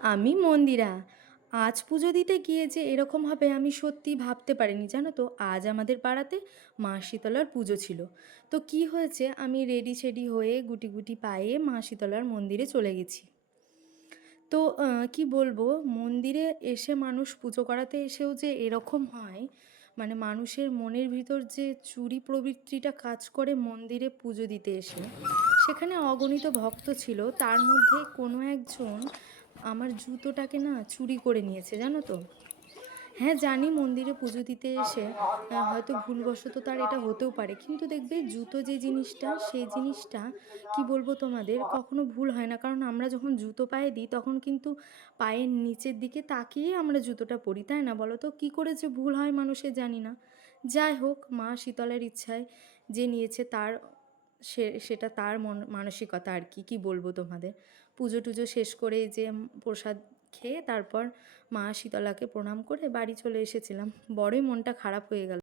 আমি মন্দিরা। আজ পুজো দিতে গিয়ে যে এরকম হবে আমি সত্যিই ভাবতে পারিনি, জানো তো। আজ আমাদের পাড়াতে মা শীতলার পুজো ছিল। তো কি হয়েছে, আমি রেডি সেডি হয়ে গুটি গুটি পায়ে মা শীতলার মন্দিরে চলে গেছি। তো কি বলবো, মন্দিরে এসে মানুষ পুজো করাতে এসেও যে এরকম হয়, মানে মানুষের মনের ভিতর যে চুরি প্রবৃত্তিটা কাজ করে মন্দিরে পুজো দিতে এসে। সেখানে অগণিত ভক্ত ছিল, তার মধ্যে কোনো একজন আমার জুতোটাকে না চুরি করে নিয়েছে, জানো তো। হ্যাঁ, জানি মন্দিরে পুজো দিতে এসে হয়তো ভুলবশত তার এটা হতেও পারে, কিন্তু দেখবে জুতো যে জিনিসটা, সেই জিনিসটা কি বলবো তোমাদের, কখনো ভুল হয় না। কারণ আমরা যখন জুতো পায়ে দিই তখন কিন্তু পায়ের নিচের দিকে তাকিয়ে আমরা জুতোটা পরি, তাই না? বলো তো কী করে যে ভুল হয় মানুষের, জানি না। যাই হোক, মা শীতলের ইচ্ছায় যে নিয়েছে তার, সেটা তার মানসিকতা আর কি, কি বলবো তোমাদের। পুজো টুজো শেষ করে যে প্রসাদ খেয়ে তারপর মা শীতলাকে প্রণাম করে বাড়ি চলে এসেছিলাম। বড়ই মনটা খারাপ হয়ে গেল।